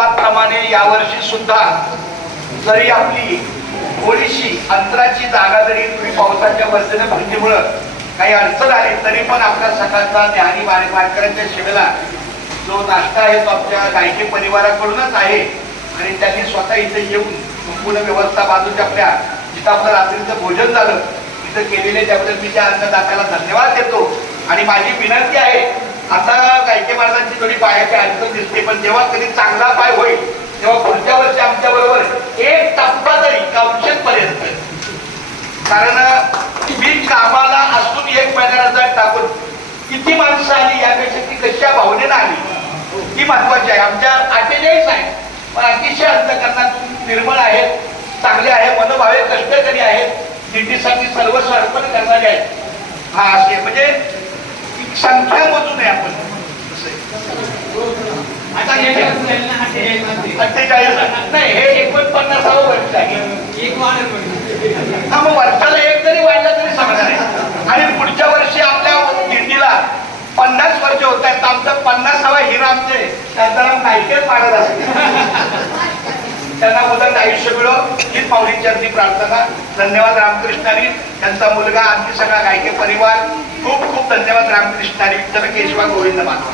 त्याप्रमाणे यावर्षी सुद्धा जरी आपली थोडीशी अंतराची जागा जरी तुम्ही पावसाच्या वरतीने भरतीमुळं काही अडचण आली तरी पण आपल्या सकाळचा ज्ञानी वारकऱ्यांच्या शिबिराला जो नाश्ता आहे तो आमच्या गायके परिवाराकडूनच आहे आणि त्यांनी स्वतः इथे येऊन संपूर्ण व्यवस्था बाजूच्या आपल्या जिथं आपलं रात्रीचं भोजन झालं तिथं केलेले त्याबद्दल मी त्या अन्नदात्याला धन्यवाद देतो. आणि माझी विनंती आहे, आता गायके महाराजांची थोडी पायाची अडचण दिसते पण जेव्हा कधी चांगला पाय होईल तेव्हा पुढच्या वर्षी आमच्या बरोबर एक टप्पा तरी औषध पर्यंत, कारण मी कामाला असून एक महिन्याचा टाकून किती माणसं आली यापेक्षा ती कशा भावनेनं आली ही महत्वाची आहे. आमच्या 48 आहे पण अतिशय अंतःकरणातून निर्मळ आहेत, चांगले आहे, मनोभावे कष्टकरी आहेत, दिंडीसाठी सर्वस्व अर्पण करणारे आहेत. हा असे म्हणजे संख्या मोजून आहे आपण. आता 48 नाही, हे 49वे वर्ष आहे. हा, मग वर्षाला एक जरी वाढला तरी समाधान आहे. आणि पुढच्या वर्षी आपल्या दिंडीला 50 वर्ष होत आहेत. आमचं 50वा हिरा आमचे शांताराम नाईकेच मारत असते. त्यांना उदंड आयुष्य मिळो हीच माऊलींची प्रार्थना. धन्यवाद रामकृष्णारी, त्यांचा मुलगा, आमची सगळा गायके परिवार. खूप खूप धन्यवाद रामकृष्णारी. विठ्ठल केशवा गोविंद माधव.